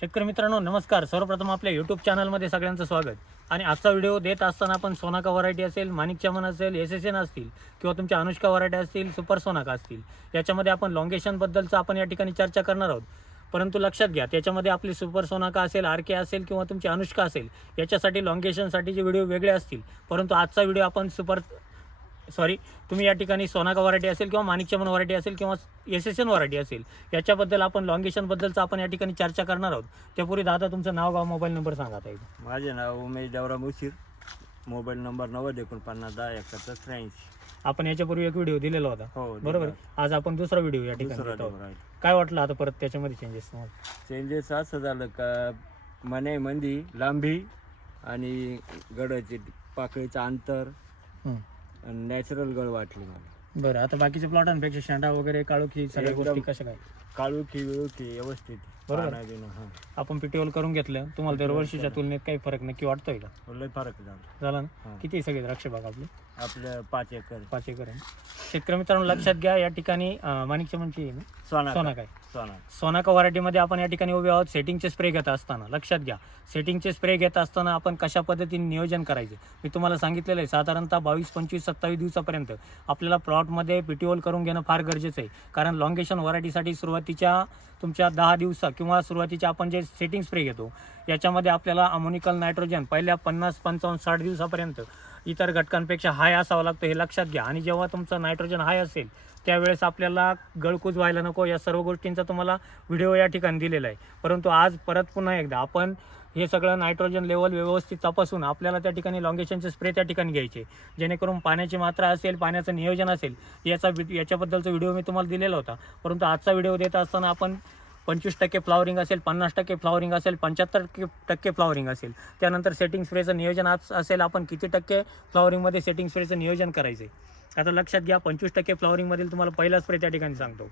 शेतकरी मित्रांनो नमस्कार. सर्वप्रथम आपल्या यूट्यूब चॅनलमध्ये सगळ्यांचं स्वागत. आणि आजचा व्हिडिओ देत असताना आपण सोनाका व्हरायटी असेल, माणिक चमन असेल, SSN असतील किंवा तुमच्या अनुष्का व्हरायटी असतील, सुपर सोनाका असतील, याच्यामध्ये आपण लॉंगेशनबद्दलचं आपण या ठिकाणी चर्चा करणार आहोत. परंतु लक्षात घ्या, त्याच्यामध्ये आपली सुपर सोनाका असेल, RK असेल किंवा तुमची अनुष्का असेल, याच्यासाठी लॉंगेशनसाठीचे व्हिडिओ वेगळे असतील. परंतु आजचा व्हिडिओ आपण तुम्ही या ठिकाणी सोनाका व्हरायटी असेल किंवा माणिक चमन व्हरायटी असेल किंवा SSN व्हरायटी असेल, याच्याबद्दल आपण लॉंगेशनबद्दलचं आपण या ठिकाणी चर्चा करणार आहोत. त्यापूर्वी दादा तुमचं नाव, गाव, मोबाईल नंबर सांगा ताई. माझे नाव उमेश देवराम उशीर, मोबाईल नंबर 9049107183. आपण याच्यापूर्वी एक व्हिडिओ दिलेला होता, हो बरोबर आहे. आज आपण दुसरा व्हिडिओ या ठिकाणी दुसरा देत आहोत. नंबर आहे. काय वाटलं आता परत त्याच्यामध्ये चेंजेस? चेंजेस असं झालं का मने मंदी लांबी आणि गडाचे पाकळीचं अंतर आणि नॅचरल गड वाटली मला. बरं, आता बाकीच्या प्लॉटांपेक्षा शेंडा वगैरे काळोखी सगळ्या एकदम गोष्टी कशा काय? काळुखी विळुखी व्यवस्थित बरोबर. पानं बिनं, हां. आपण PTOL करून घेतलं, तुम्हाला दरवर्षीच्या तुलनेत काही फरक नक्की वाटतोय का? लय फरक झाला. झाला ना? हां. किती सगळे द्राक्ष बाग आपले? आपलं 5 एकर 5 एकर आहे. शेतकरी मित्रांनो लक्षात घ्या, या ठिकाणी माणिक चमनची सोना सोनाका सोना सोनाका व्हरायटीमध्ये आपण या ठिकाणी उभे आहोत. सेटिंगचे स्प्रे घेत असताना लक्षात घ्या, सेटिंगचे स्प्रे घेत असताना आपण कशा पद्धतीने नियोजन करायचे मी तुम्हाला सांगितलेलं आहे. साधारणतः 22, 25, 27 दिवसापर्यंत आपल्याला प्लॉटमध्ये PTOL करून घेणं फार गरजेचं आहे. कारण लॉंगेशन व्हरायटीसाठी सुरुवातीच्या तुमच्या 10 दिवस किंवा सुरुवातीच्या आपण जे सेटिंग स्प्रे घेतो, याच्यामध्ये आपल्याला अमोनिकल नायट्रोजन पहिल्या 50, 55, 60 दिवसापर्यंत इतर घटकांपेक्षा हाय असावं लागतं, हे लक्षात घ्या. आणि जेव्हा तुमचं नायट्रोजन हाय असेल त्यावेळेस आपल्याला गळकूज व्हायला नको, या सर्व गोष्टींचा तुम्हाला व्हिडिओ या ठिकाणी दिलेला आहे. परंतु आज परत पुन्हा एकदा आपण हे सगळं नायट्रोजन लेवल व्यवस्थित तपासून आपल्याला त्या ठिकाणी लॉंगेशनचे स्प्रे त्या ठिकाणी घ्यायचे, जेणेकरून पाण्याची मात्रा असेल, पाण्याचं नियोजन असेल, याच्याबद्दलचा व्हिडिओ मी तुम्हाला दिलेला होता. परंतु आजचा व्हिडिओ देत असताना आपण 25% फ्लॉवरिंग असेल, 50% फ्लॉवरिंग असेल, 75% फ्लॉवरिंग असेल, त्यानंतर सेटिंग स्प्रेचं नियोजन आज असेल आपण किती टक्के फ्लॉवरिंगमध्ये सेटिंग स्प्रेचं नियोजन करायचं आहे. आता लक्षात घ्या, 25% फ्लॉवरिंगमधील तुम्हाला पहिला स्प्रे त्या ठिकाणी सांगतो.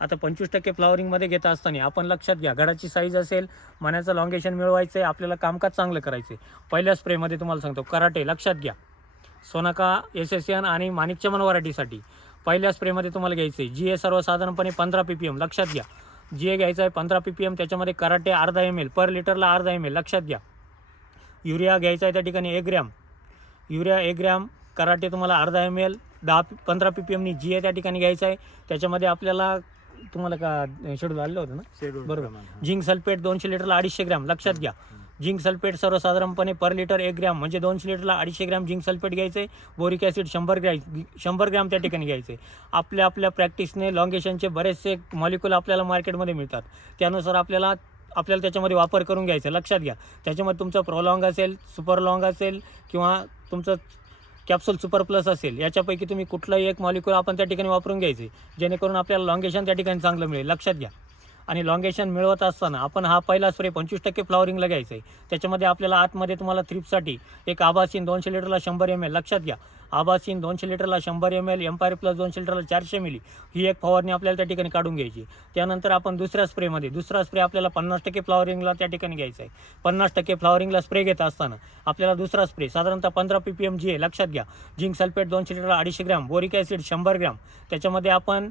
आता 25% फ्लॉवरिंगमध्ये घेत असताना आपण लक्षात घ्या, गडाची साईज असेल, मण्याचं लॉंगेशन मिळवायचं आहे, आपल्याला कामकाज चांगलं करायचं आहे. पहिल्या स्प्रेमध्ये तुम्हाला सांगतो कराटे. लक्षात घ्या, सोनाका, SSN आणि माणिक चमन व्हरायटीसाठी पहिल्या स्प्रेमध्ये तुम्हाला घ्यायचं आहे GA सर्वसाधारणपणे 15 ppm. लक्षात घ्या, GA घ्यायचा आहे 15 ppm. त्याच्यामध्ये कराटे अर्धा ml पर लिटरला, अर्धा ml. लक्षात घ्या, युरिया घ्यायचा आहे त्या ठिकाणी 1 ग्रॅम, युरिया 1 ग्रॅम, कराटे तुम्हाला अर्धा ml, 15 ppmनी GA त्या ठिकाणी घ्यायचा आहे. त्याच्यामध्ये आपल्याला तुम्हाला का शेड्यूल आलेलं होतं ना, शेड्यूल बरोबर. प्रमाणे. Zinc sulphate 200 लिटरला 250 gram. लक्षात घ्या, झिंक सल्फेट सर्वसाधारणपणे पर लिटर 1 ग्रॅम, म्हणजे 200 लिटरला 250 ग्रॅम झिंक सल्फेट घ्यायचं आहे. बोरिक ॲसिड 100 ग्रॅम त्या ठिकाणी घ्यायचं आहे. आपल्या प्रॅक्टिसने लॉंगेशनचे बरेचसे मॉलिक्यूल आपल्याला मार्केटमध्ये मिळतात, त्यानुसार आपल्याला त्याच्यामध्ये वापर करून घ्यायचा. लक्षात घ्या, त्याच्यामध्ये तुमचं प्रोलॉंग असेल, सुपर लॉंग असेल किंवा तुमचं कॅप्सूल सुपर प्लस असेल, याच्यापैकी तुम्ही कुठलाही एक मॉलिक्यूल आपण त्या ठिकाणी वापरून घ्यायचे, जेणेकरून आपल्याला लॉंगेशन त्या ठिकाणी चांगलं मिळेल. लक्षात घ्या, आणि लॉंगेशन मिळवत असताना आपण हा पहिला स्प्रे 25% फ्लॉवरिंगला घ्यायचा आहे. त्याच्यामध्ये आपल्याला आतमध्ये तुम्हाला थ्रिप्ससाठी एक आबासीन 200 लिटरला 100 ml. लक्षात घ्या, आबासीन 200 लिटरला 100 ml, एम्पायर प्लस 200 लिटरला 400 मिली, ही एक फवारणी आपल्याला त्या ठिकाणी काढून घ्यायची. त्यानंतर आपण दुसरा स्प्रे आपल्याला 50% फ्लॉवरिंगला त्या ठिकाणी घ्यायचा आहे. 50% फ्लॉवरिंगला स्प्रे घेत असताना आपल्याला दुसरा स्प्रे साधारणतः 15 ppm GA. लक्षात घ्या, zinc sulphate 200 लिटरला 250 gram, boric acid 100 gram, त्याच्यामध्ये आपण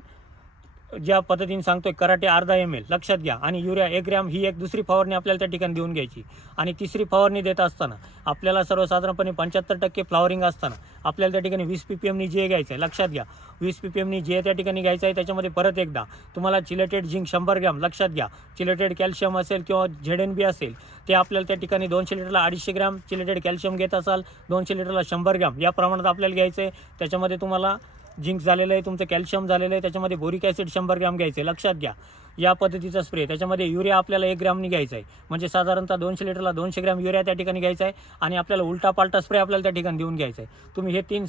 ज्या पद्धतीने सांगतोय कराटे अर्धा ml. लक्षात घ्या, आणि युरिया 1 ग्रॅम, ही एक दुसरी फवारणी आपल्याला त्या ठिकाणी देऊन घ्यायची. आणि तिसरी फवारणी देत असताना आपल्याला सर्वसाधारणपणे 75% फ्लॉवरिंग असताना आपल्याला त्या ठिकाणी 20 ppmनी GA घ्यायचं आहे. लक्षात घ्या, 20 ppmनी GA त्या ठिकाणी घ्यायचं आहे. त्याच्यामध्ये परत एकदा तुम्हाला चिलेटेड झिंक 100 ग्रॅम. लक्षात घ्या, चिलेटेड कॅल्शियम असेल किंवा ZNB असेल, ते आपल्याला त्या ठिकाणी 200 लिटरला 250 ग्रॅम चिलेटेड कॅल्शियम घेत असाल, 200 लिटरला 100 ग्रॅम या प्रमाणात आपल्याला घ्यायचं आहे. त्याच्यामध्ये तुम्हाला झिंक झालेलं आहे, तुमचं कॅल्शियम झालेलं आहे, त्याच्यामध्ये बोरिक ॲसिड 100 ग्रॅम घ्यायचं आहे. लक्षात घ्या, या पद्धतीचा स्प्रे. त्याच्यामध्ये युरिया आपल्याला 1 ग्रॅमनी घ्यायचा आहे, म्हणजे साधारणतः 200 लिटरला 200 ग्रॅम युरिया त्या ठिकाणी घ्यायचा आहे. आणि आपल्याला उलटा पालटा स्प्रे आपल्याला त्या ठिकाणी देऊन घ्यायचा आहे. तुम्ही हे तीन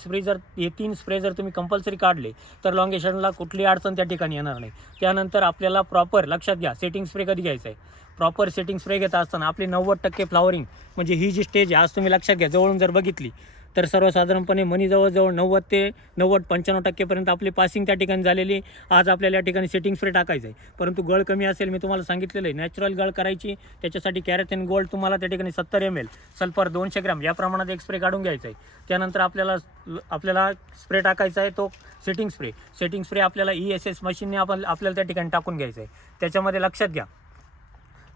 स्प्रे जर तुम्ही कंपल्सरी काढले तर लॉंगेशनला कुठलीही अडचण त्या ठिकाणी येणार नाही. त्यानंतर आपल्याला प्रॉपर, लक्षात घ्या, सेटिंग स्प्रे कधी घ्यायचा आहे. प्रॉपर सेटिंग स्प्रे घेत असताना आपली 90% फ्लॉवरिंग, म्हणजे ही जी स्टेज आहे, आज तुम्ही लक्षात घ्या, जवळून जर बघितली तर सर्वसाधारणपणे मनी जवळजवळ 90 ते 95% आपली पासिंग त्या ठिकाणी झालेली. आज आपल्याला या ठिकाणी सेटिंग स्प्रे टाकायचं आहे, परंतु गळ कमी असेल, मी तुम्हाला सांगितलेलं आहे नॅचरल गळ करायची. त्याच्यासाठी कॅरेथिन गोल्ड तुम्हाला त्या ठिकाणी 70 ml, सल्फर 200 ग्रॅम या प्रमाणात एक स्प्रे काढून घ्यायचा आहे. त्यानंतर आपल्याला स्प्रे टाकायचा आहे तो सेटिंग स्प्रे आपल्याला ESS मशीनने आपल्याला त्या ठिकाणी टाकून घ्यायचं आहे. त्याच्यामध्ये लक्षात घ्या,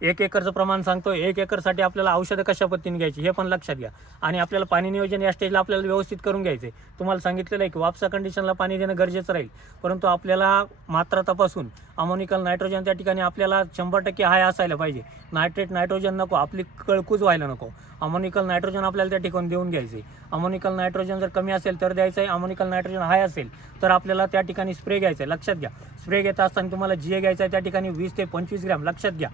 1 एकरचं प्रमाण सांगतो. 1 एकरसाठी आपल्याला औषधं कशा पद्धतीने घ्यायची हे पण लक्षात घ्या. आणि आपल्याला पाणी नियोजन या स्टेजला आपल्याला व्यवस्थित करून घ्यायचं आहे. तुम्हाला सांगितलेलं आहे की वापसा कंडिशनला पाणी देणं गरजेचं राहील, परंतु आपल्याला मात्रा तपासून अमोनिकल नायट्रोजन त्या ठिकाणी आपल्याला 100% हाय असायला पाहिजे. नायट्रेट नायट्रोजन नको, आपली कळकूज व्हायला नको. अमोनिकल नायट्रोजन आपल्याला त्या ठिकाणी देऊन घ्यायचं आहे. अमोनिकल नायट्रोजन जर कमी असेल तर द्यायचं आहे, अमोनिकल नायट्रोजन हाय असेल तर आपल्याला त्या ठिकाणी स्प्रे घ्यायचा आहे. लक्षात घ्या, स्प्रे घेत असताना तुम्हाला GA घ्यायचा आहे त्या ठिकाणी 20 ते 25 ग्रॅम. लक्षात घ्या,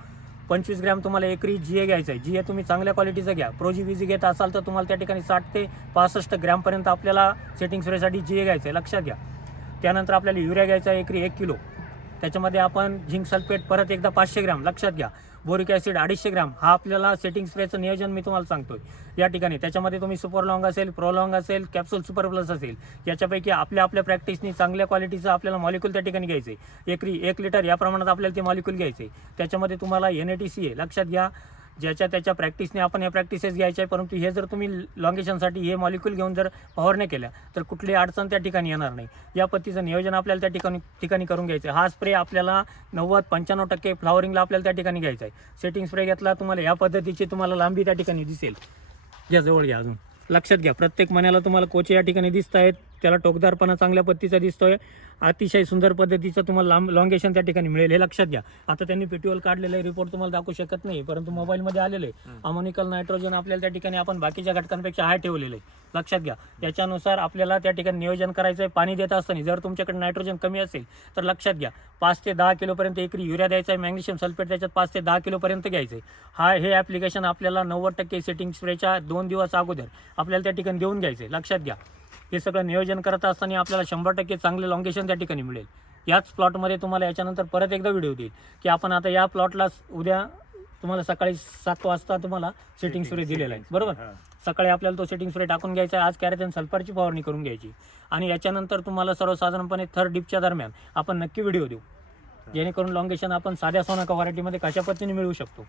25 ग्रॅम तुम्हाला एकरी GA घ्यायचा आहे. GA तुम्ही चांगल्या क्वालिटीचं घ्या. प्रोजीवीजी घेत असाल तर तुम्हाला त्या ठिकाणी 60 ते 65 ग्रॅमपर्यंत आपल्याला सेटिंग स्प्रेसाठी GA घ्यायचं आहे. लक्षात घ्या. त्यानंतर आपल्याला युरिया घ्यायचा आहे एकरी 1 किलो. त्याच्यामध्ये आपण झिंक सल्फेट परत एकदा 500 ग्रॅम. लक्षात घ्या, बोरिक ॲसिड 250 ग्रॅम. हा आपल्याला सेटिंग स्प्रेचं नियोजन मी तुम्हाला सांगतोय या ठिकाणी. त्याच्यामध्ये तुम्ही सुपर लॉंग असेल, प्रोलॉंग असेल, कॅप्सूल सुपर प्लस असेल, याच्यापैकी आपल्या प्रॅक्टिसनी चांगल्या क्वालिटीचं आपल्याला मॉलिक्यूल त्या ठिकाणी घ्यायचं आहे. एकरी 1 लिटर या प्रमाणात आपल्याला ते मॉलिक्यूल घ्यायचं आहे. त्याच्यामध्ये तुम्हाला NATC आहे. लक्षात घ्या, ज्याच्या त्याच्या प्रॅक्टिसने आपण हे प्रॅक्टिसेस घ्यायचे आहे. परंतु हे जर तुम्ही लॉंगेशनसाठी हे मॉलिक्यूल घेऊन जर फवारणी केल्या तर कुठलीही अडचण त्या ठिकाणी येणार नाही. या पद्धतीचं नियोजन आपल्याला त्या ठिकाणी करून घ्यायचं आहे. हा स्प्रे आपल्याला 90-95% फ्लॉवरिंगला आपल्याला त्या ठिकाणी घ्यायचा आहे. सेटिंग स्प्रे घेतला तुम्हाला या पद्धतीची तुम्हाला लांबी त्या ठिकाणी दिसेल. या जवळ घ्या अजून. लक्षात घ्या, प्रत्येक मण्याला तुम्हाला कोचे या ठिकाणी दिसत आहेत. त्याला टोकदारपणा चांगल्या पद्धतीचा दिसतोय. अतिशय सुंदर पद्धतीचं तुम्हाला लॉंगेशन त्या ठिकाणी मिळेल, हे लक्षात घ्या. आता त्यांनी PTOL काढलेलं आहे, रिपोर्ट तुम्हाला दाखवू शकत नाही, परंतु मोबाईलमध्ये आलेलं आहे. अमोनिकल नायट्रोजन आपल्याला त्या ठिकाणी आपण बाकीच्या घटकांपेक्षा हाय ठेवलेलं आहे. लक्षात घ्या, याच्यानुसार आपल्याला त्या ठिकाणी नियोजन करायचं आहे. पाणी देत असताना जर तुमच्याकडे नायट्रोजन कमी असेल तर लक्षात घ्या 5 ते 10 किलोपर्यंत एकरी युरिया द्यायचा आहे. मॅग्नेशियम सल्फेट त्याच्यात 5 ते 10 किलोपर्यंत घ्यायचं आहे. हे ॲप्लिकेशन आपल्याला 90% सेटिंग स्प्रेच्या 2 दिवस अगोदर आपल्याला त्या ठिकाणी देऊन घ्यायचं आहे. लक्षात घ्या, हे सगळं नियोजन करत असताना आपल्याला 100% चांगले लॉंगेशन त्या ठिकाणी मिळेल. याच प्लॉटमध्ये तुम्हाला याच्यानंतर परत एकदा व्हिडिओ देईल की आपण आता या प्लॉटला उद्या तुम्हाला सकाळी 7 वाजता तुम्हाला सेटिंग स्प्रे दिलेला आहे, बरोबर. सकाळी आपल्याला तो सेटिंग स्प्रे टाकून घ्यायचा आहे. आज कॅरेथेन सल्फरची फवारणी करून घ्यायची आणि याच्यानंतर तुम्हाला सर्वसाधारणपणे थर्ड डिपच्या दरम्यान आपण नक्की व्हिडिओ देऊ, जेणेकरून लॉंगेशन आपण साध्या सोनाका व्हरायटीमध्ये कशा पद्धतीने मिळवू शकतो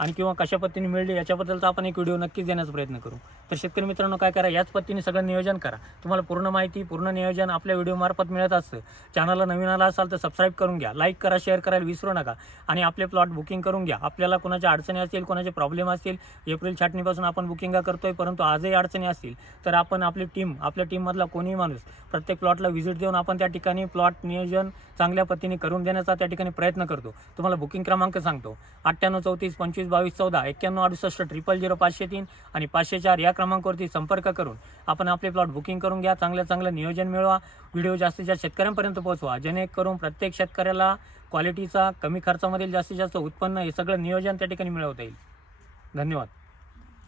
आणि किंवा कशा पद्धतीने मिळली याच्याबद्दलचा आपण एक व्हिडिओ नक्कीच देण्याचा प्रयत्न करू. तर शेतकरी मित्रांनो, काय करा, याच पद्धतीने सगळं नियोजन करा. तुम्हाला पूर्ण माहिती, पूर्ण नियोजन आपल्या व्हिडिओमार्फत मिळत असतं. चॅनलला नवीन आला असाल तर सबस्क्राईब करून घ्या, लाईक करा, शेअर करायला विसरू नका आणि आपले प्लॉट बुकिंग करून घ्या. आपल्याला कोणाच्या अडचणी असतील, कोणाचे प्रॉब्लेम असतील, एप्रिल छाटणीपासून आपण बुकिंगा करतोय, परंतु आजही अडचणी असतील तर आपण आपल्या टीममधला कोणीही माणूस प्रत्येक प्लॉटला व्हिजिट देऊन आपण त्या ठिकाणी प्लॉट नियोजन चांगल्या पद्धतीने करून देण्याचा त्या ठिकाणी प्रयत्न करतो. तुम्हाला बुकिंग क्रमांक सांगतो: 98 34 25 22 14 91 68 000 503 आणि 504 या क्रमांकावरती संपर्क करून आपण आपले प्लॉट बुकिंग करून घ्या. चांगलं नियोजन मिळवा. व्हिडिओ जास्तीत जास्त शेतकऱ्यांपर्यंत पोहोचवा, जेणेकरून प्रत्येक शेतकऱ्याला क्वालिटीचा, कमी खर्चामध्ये जास्तीत जास्त उत्पन्न, हे सगळं नियोजन त्या ठिकाणी मिळवता येईल. धन्यवाद.